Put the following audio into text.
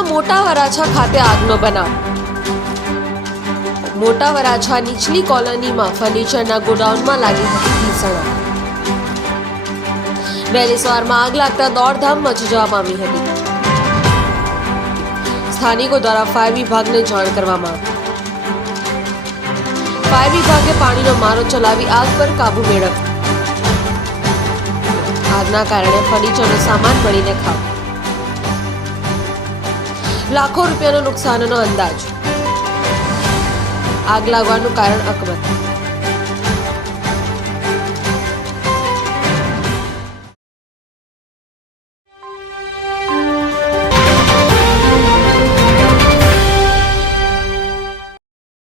સુરતના મોટા વરાછા ખાતે આગનો બનાવ. મોટા વરાછા નીચલી કોલોનીમાં ફર્નિચરના ગોડાઉનમાં લાગી હતી ભીષણ આગ. વહેલી સવારમાં આગ લાગતા દોડધામ મચી જવા પામી હતી. સ્થાનિકો દ્વારા ફાયર વિભાગને જાણ કરવામાં આવી. ફાયર વિભાગે પાણીનો મારો ચલાવી આગ પર કાબુ મેળવ્યો. આગના કારણે ફર્નિચરનો સામાન બળીને ખાક. લાખો રૂપિયાનો નુકસાનનો અંદાજ. આગ લાગવાનું કારણ અકબંધ.